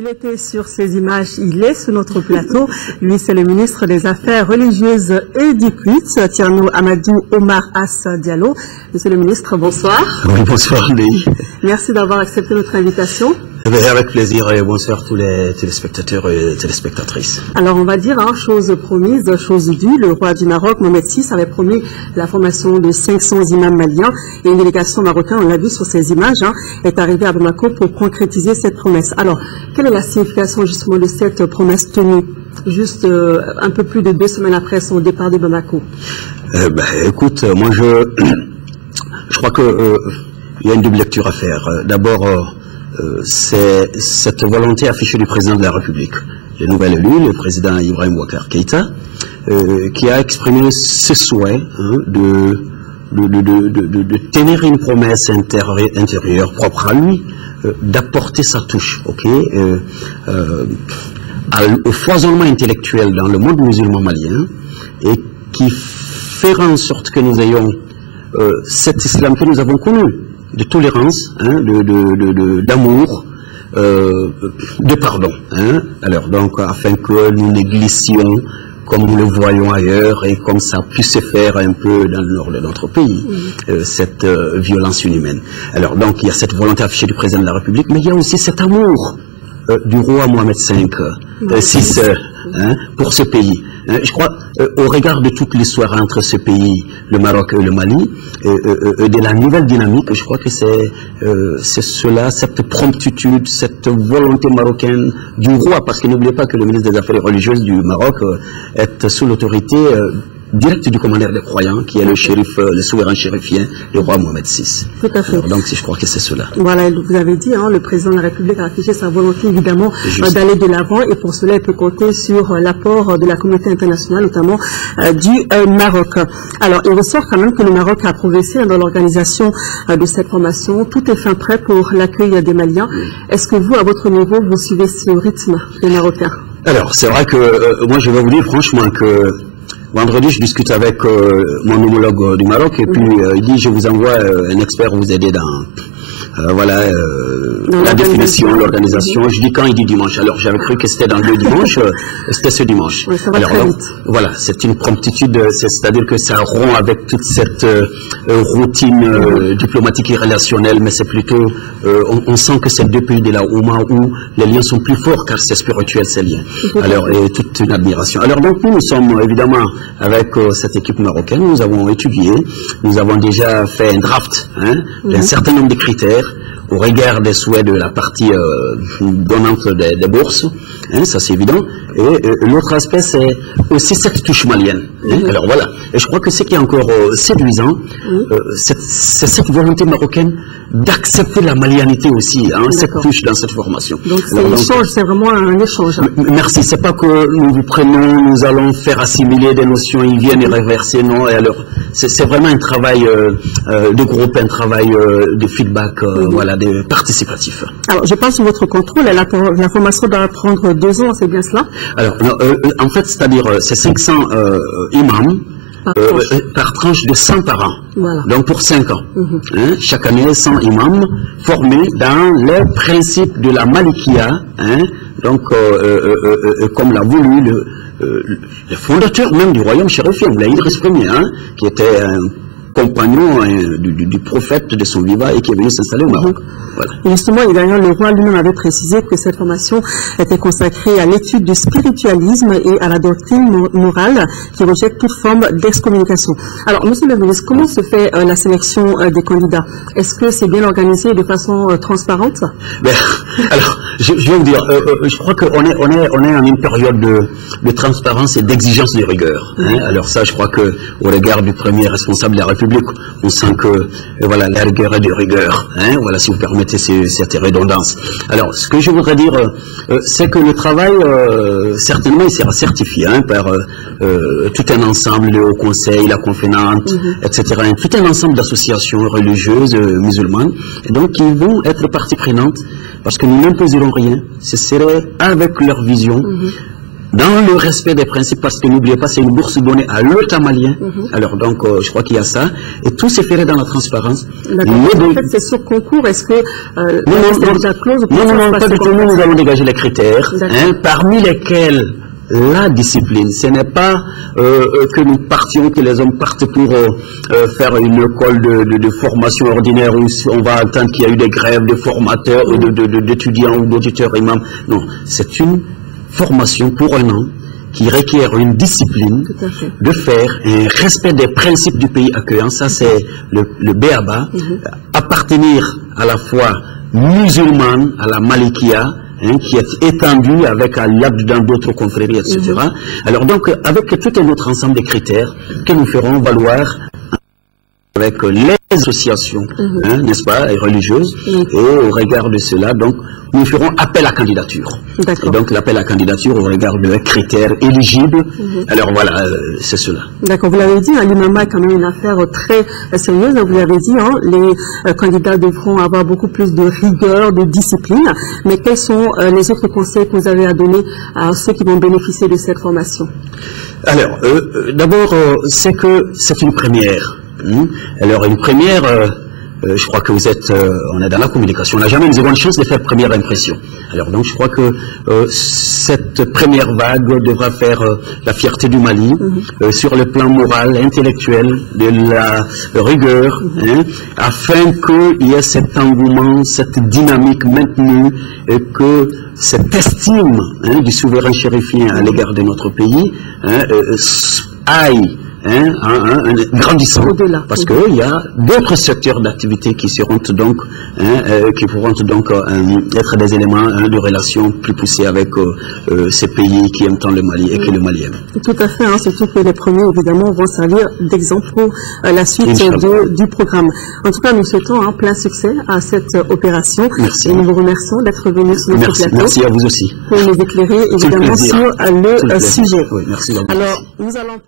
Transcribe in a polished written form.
Il était sur ces images, il est sur notre plateau. Lui, c'est le ministre des Affaires religieuses et du culte, Tierno Amadou Omar As Diallo. Monsieur le ministre, bonsoir. Oui, bonsoir, Léi. Merci d'avoir accepté notre invitation. Avec plaisir et bonsoir tous les téléspectateurs et téléspectatrices. Alors, on va dire, chose promise, chose due. Le roi du Maroc, Mohamed VI, avait promis la formation de 500 imams maliens et une délégation marocaine, on l'a vu sur ces images, est arrivée à Bamako pour concrétiser cette promesse. Alors, quelle est la signification justement de cette promesse tenue, juste un peu plus de 2 semaines après son départ de Bamako? Écoute, moi je crois que il y a une double lecture à faire. D'abord, c'est cette volonté affichée du président de la République, le nouvel élu, le président Ibrahim Boubacar Keïta, qui a exprimé ce souhait de tenir une promesse intérieure propre à lui, d'apporter sa touche, au foisonnement intellectuel dans le monde musulman malien, et qui fera en sorte que nous ayons cet islam que nous avons connu, de tolérance, d'amour, de pardon. Alors donc, afin que nous négligions, comme nous le voyons ailleurs, et comme ça puisse se faire un peu dans le nord de notre pays, cette violence inhumaine. Alors donc, il y a cette volonté affichée du président de la République, mais il y a aussi cet amour du roi Mohamed VI, pour ce pays. Je crois, au regard de toute l'histoire entre ce pays, le Maroc et le Mali, de la nouvelle dynamique, je crois que c'est cela, cette promptitude, cette volonté marocaine du roi, parce que n'oubliez pas que le ministre des Affaires religieuses du Maroc est sous l'autorité direct du commandeur des croyants, qui est le shérif, le souverain chérifien, le roi Mohamed VI. Tout à fait. Alors, donc, je crois que c'est cela. Voilà, vous avez dit, le président de la République a affiché sa volonté, évidemment, d'aller de l'avant, et pour cela, il peut compter sur l'apport de la communauté internationale, notamment du Maroc. Alors, il ressort quand même que le Maroc a progressé dans l'organisation de cette formation. Tout est fin prêt pour l'accueil des Maliens. Est-ce que vous, à votre niveau, vous suivez ce rythme des Marocains? Alors, c'est vrai que moi, je vais vous dire franchement que vendredi, je discute avec mon homologue du Maroc, et puis il dit, je vous envoie un expert vous aider dans la définition, l'organisation. Je dis quand? Il dit dimanche. Alors j'avais cru que c'était dans le dimanche, c'était ce dimanche. Oui, ça va alors très vite. Voilà, c'est une promptitude, c'est-à-dire que ça rompt avec toute cette routine diplomatique et relationnelle, mais c'est plutôt, on sent que c'est deux pays de la Ouma où les liens sont plus forts, car c'est spirituel ces liens. Alors, et toute une admiration. Alors donc nous sommes évidemment avec cette équipe marocaine, nous avons étudié, nous avons déjà fait un draft d'un certain nombre de critères au regard des souhaits de la partie donnante des bourses, ça c'est évident, et l'autre aspect c'est aussi cette touche malienne. Alors voilà, et je crois que ce qui est encore séduisant, c'est cette volonté marocaine d'accepter la malianité aussi, cette touche dans cette formation. Donc c'est un échange, c'est vraiment un échange. Merci, c'est pas que nous vous prenons, nous allons faire assimiler des notions, ils viennent et réverser, non, et alors c'est vraiment un travail de groupe, un travail de feedback, de participatif. Alors je passe sur votre contrôle, la formation doit prendre 2 ans, c'est bien cela? Alors en fait, c'est-à-dire c'est 500 imams par tranche de 100 par an. Voilà. Donc pour 5 ans. Chaque année, 100 imams formés dans les principes de la Malikia, donc comme l'a voulu le fondateur même du royaume chérifien, Idriss Ier, qui était un compagnon du prophète de son vivant et qui est venu s'installer au Maroc. Voilà. Justement, et d'ailleurs, le roi lui-même avait précisé que cette formation était consacrée à l'étude du spiritualisme et à la doctrine morale qui rejette toute forme d'excommunication. Alors, monsieur le ministre, comment se fait la sélection des candidats? Est-ce que c'est bien organisé de façon transparente? Alors, je vais vous dire, je crois qu'on est en une période de transparence et d'exigence de rigueur. Alors ça, je crois que au regard du premier responsable de la République, on sent que la rigueur est de rigueur. Voilà, si vous permettez cette redondance. Alors, ce que je voudrais dire, c'est que le travail, certainement, il sera certifié par tout un ensemble, le Haut Conseil, la Confénante, etc. Tout un ensemble d'associations religieuses musulmanes. Et donc, ils vont être partie prenante, parce que nous n'imposerons rien. Ce serait avec leur vision. dans le respect des principes, parce que n'oubliez pas, c'est une bourse donnée à l'État malien. Alors donc, je crois qu'il y a ça. Et tout se ferait dans la transparence. En fait, c'est sur concours. Est-ce que non, pas du tout. Nous allons dégager les critères, parmi lesquels la discipline. Ce n'est pas que nous partions, que les hommes partent pour faire une école de formation ordinaire où on va entendre qu'il y a eu des grèves de formateurs, d'étudiants ou d'auditeurs imams. Non, c'est une formation pour un an qui requiert une discipline de faire un respect des principes du pays accueillant. Ça, c'est le béaba. Appartenir à la foi musulmane, à la Malikia, qui est étendue avec Al-Yabd dans d'autres confréries, etc. Alors donc, avec tout un autre ensemble de critères que nous ferons valoir avec les associations, n'est-ce pas, religieuses, et au regard de cela, donc, nous ferons appel à candidature. Et donc, l'appel à candidature au regard de critères éligibles. Alors voilà, c'est cela. D'accord, vous l'avez dit, l'imama est quand même une affaire très sérieuse. Vous l'avez dit, les candidats devront avoir beaucoup plus de rigueur, de discipline. Mais quels sont les autres conseils que vous avez à donner à ceux qui vont bénéficier de cette formation? Alors, d'abord, c'est que c'est une première. Alors, une première, je crois que vous êtes, on est dans la communication, on n'a jamais une seconde chance de faire première impression. Alors donc je crois que cette première vague devra faire la fierté du Mali sur le plan moral, intellectuel, de la rigueur, afin qu'il y ait cet engouement, cette dynamique maintenue et que cette estime du souverain chérifien à l'égard de notre pays aille grandissant, parce qu'il y a d'autres secteurs d'activité qui seront donc, qui pourront donc être des éléments de relation plus poussés avec ces pays qui aiment tant le Mali et que le Mali aime. Tout à fait, surtout que les premiers évidemment vont servir d'exemple pour la suite du programme. En tout cas, nous souhaitons plein succès à cette opération. Merci. Et nous vous remercions d'être venus sur notre plateau. Merci à vous aussi. Pour nous éclairer évidemment sur le sujet. Oui, merci. Alors, nous allons